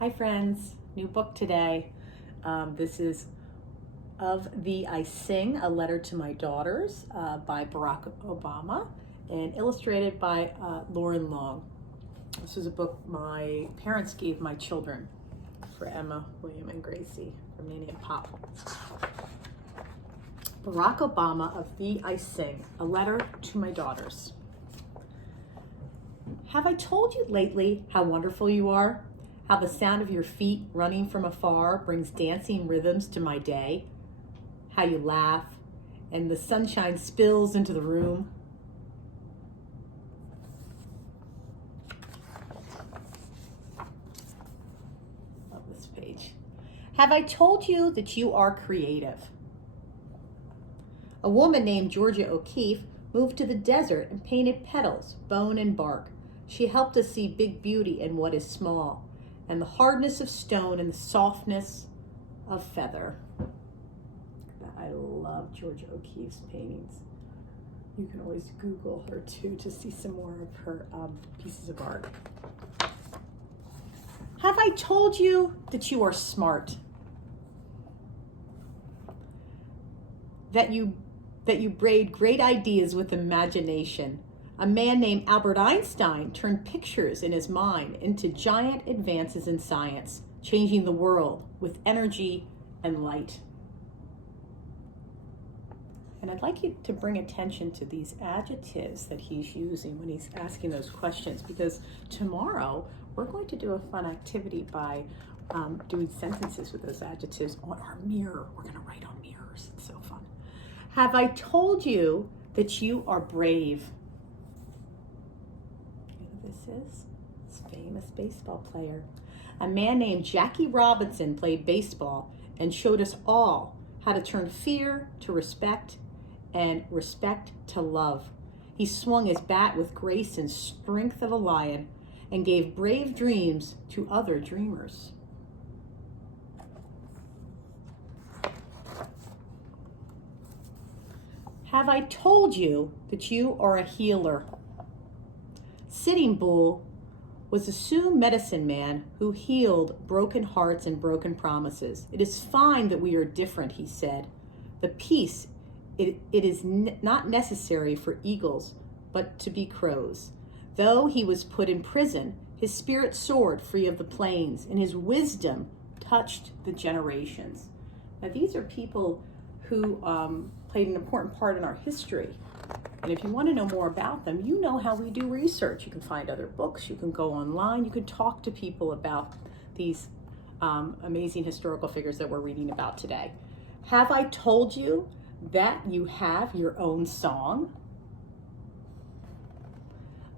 Hi friends, new book today. This is Of Thee I Sing, A Letter to My Daughters by Barack Obama and illustrated by Lauren Long. This is a book my parents gave my children for Emma, William, and Gracie from Nanny and Pop. Barack Obama, Of Thee I Sing, A Letter to My Daughters. Have I told you lately how wonderful you are? How the sound of your feet running from afar brings dancing rhythms to my day? How you laugh and the sunshine spills into the room? Love this page. Have I told you that you are creative? A woman named Georgia O'Keeffe moved to the desert and painted petals, bone and bark. She helped us see big beauty in what is small, and the hardness of stone and the softness of feather. I love Georgia O'Keeffe's paintings. You can always Google her too to see some more of her pieces of art. Have I told you that you are smart? That you braid great ideas with imagination. A man named Albert Einstein turned pictures in his mind into giant advances in science, changing the world with energy and light. And I'd like you to bring attention to these adjectives that he's using when he's asking those questions, because tomorrow we're going to do a fun activity by doing sentences with those adjectives on our mirror. We're going to write on mirrors. It's so fun. Have I told you that you are brave? This is this famous baseball player. A man named Jackie Robinson played baseball and showed us all how to turn fear to respect and respect to love. He swung his bat with grace and strength of a lion and gave brave dreams to other dreamers. Have I told you that you are a healer? Sitting Bull was a Sioux medicine man who healed broken hearts and broken promises. It is fine that we are different, he said. The peace, it is not necessary for eagles, but to be crows. Though he was put in prison, his spirit soared free of the plains, and his wisdom touched the generations. Now, these are people who played an important part in our history. And if you want to know more about them, you know how we do research. You can find other books, you can go online, you can talk to people about these amazing historical figures that we're reading about today. Have I told you that you have your own song?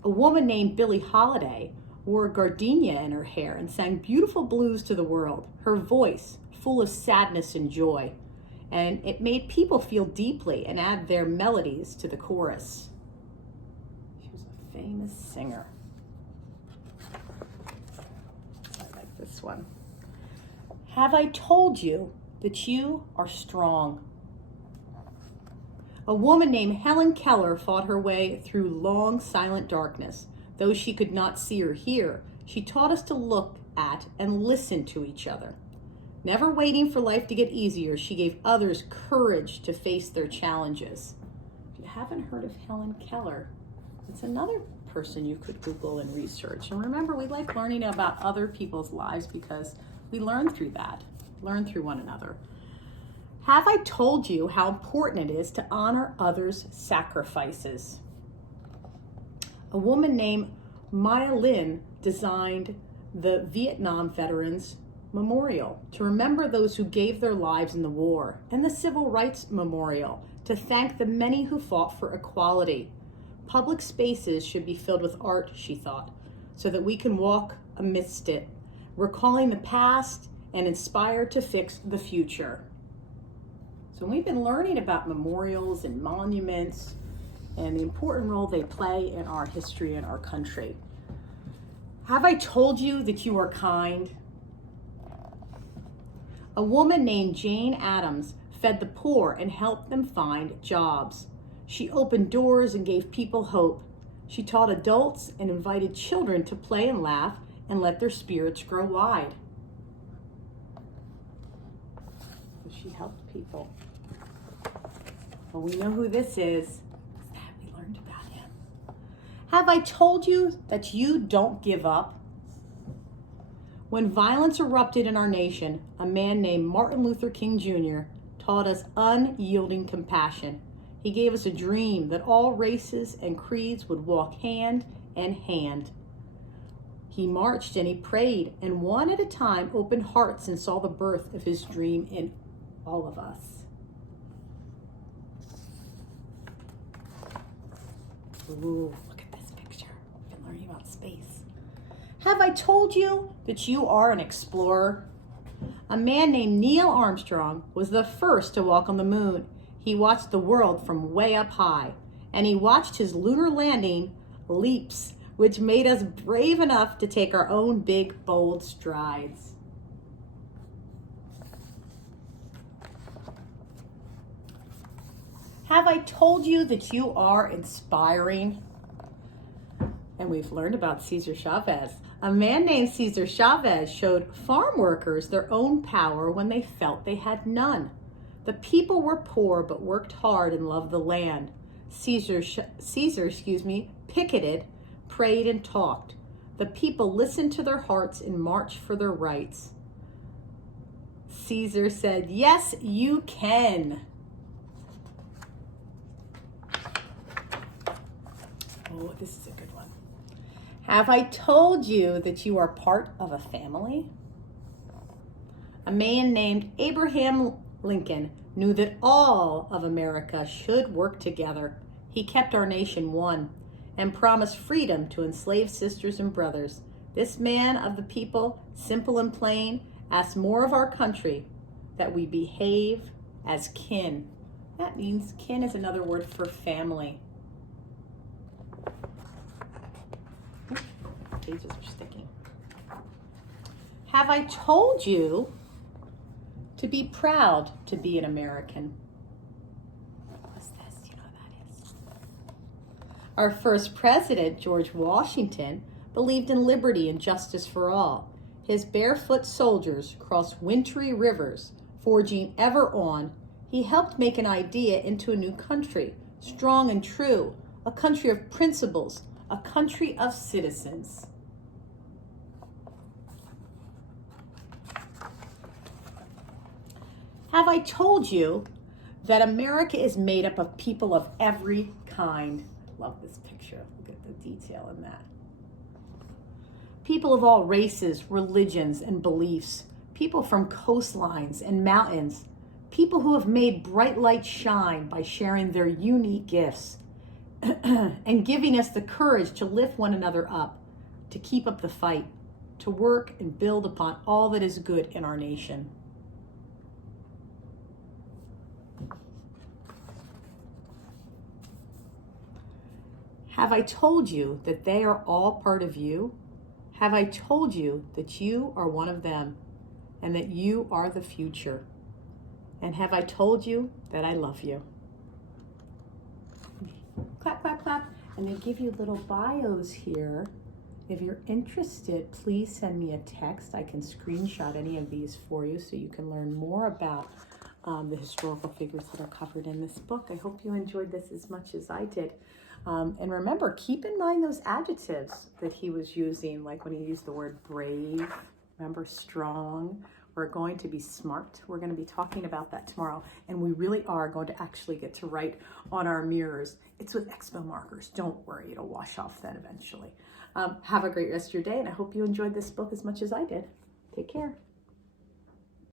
A woman named Billie Holiday wore a gardenia in her hair and sang beautiful blues to the world, her voice full of sadness and joy. And it made people feel deeply and add their melodies to the chorus. She was a famous singer. I like this one. Have I told you that you are strong? A woman named Helen Keller fought her way through long, silent darkness. Though she could not see or hear, she taught us to look at and listen to each other. Never waiting for life to get easier, she gave others courage to face their challenges. If you haven't heard of Helen Keller, it's another person you could Google and research. And remember, we like learning about other people's lives because we learn through that, learn through one another. Have I told you how important it is to honor others' sacrifices? A woman named Maya Lin designed the Vietnam Veterans Memorial to remember those who gave their lives in the war, and the Civil Rights Memorial to thank the many who fought for equality. Public spaces should be filled with art, she thought, so that we can walk amidst it, recalling the past and inspired to fix the future. So we've been learning about memorials and monuments and the important role they play in our history and our country. Have I told you that you are kind? A woman named Jane Addams fed the poor and helped them find jobs. She opened doors and gave people hope. She taught adults and invited children to play and laugh and let their spirits grow wide. She helped people. Well, we know who this is. We learned about him. Have I told you that you don't give up? When violence erupted in our nation, a man named Martin Luther King Jr. taught us unyielding compassion. He gave us a dream that all races and creeds would walk hand in hand. He marched and he prayed, and one at a time opened hearts and saw the birth of his dream in all of us. Ooh, look at this picture. We've been learning about space. Have I told you that you are an explorer? A man named Neil Armstrong was the first to walk on the moon. He watched the world from way up high, and he watched his lunar landing leaps, which made us brave enough to take our own big, bold strides. Have I told you that you are inspiring? And we've learned about Cesar Chavez. A man named Cesar Chavez showed farm workers their own power when they felt they had none. The people were poor but worked hard and loved the land. Caesar, picketed, prayed, and talked. The people listened to their hearts and marched for their rights. Caesar said, "Yes, you can." Oh, this is a good one. Have I told you that you are part of a family? A man named Abraham Lincoln knew that all of America should work together. He kept our nation one and promised freedom to enslaved sisters and brothers. This man of the people, simple and plain, asked more of our country, that we behave as kin. That means kin is another word for family. Pages are sticking. Have I told you to be proud to be an American? What's this? You know what that is. Our first president, George Washington, believed in liberty and justice for all. His barefoot soldiers crossed wintry rivers, forging ever on. He helped make an idea into a new country, strong and true, a country of principles, a country of citizens. Have I told you that America is made up of people of every kind? Love this picture. Look at the detail in that. People of all races, religions, and beliefs. People from coastlines and mountains. People who have made bright light shine by sharing their unique gifts and giving us the courage to lift one another up, to keep up the fight, to work and build upon all that is good in our nation. Have I told you that they are all part of you? Have I told you that you are one of them and that you are the future? And have I told you that I love you? Clap, clap, clap. And they give you little bios here. If you're interested, please send me a text. I can screenshot any of these for you so you can learn more about the historical figures that are covered in this book. I hope you enjoyed this as much as I did. And remember, keep in mind those adjectives that he was using, like when he used the word brave, remember strong. We're going to be smart. We're going to be talking about that tomorrow. And we really are going to actually get to write on our mirrors. It's with Expo markers. Don't worry, it'll wash off then eventually. Have a great rest of your day, and I hope you enjoyed this book as much as I did. Take care.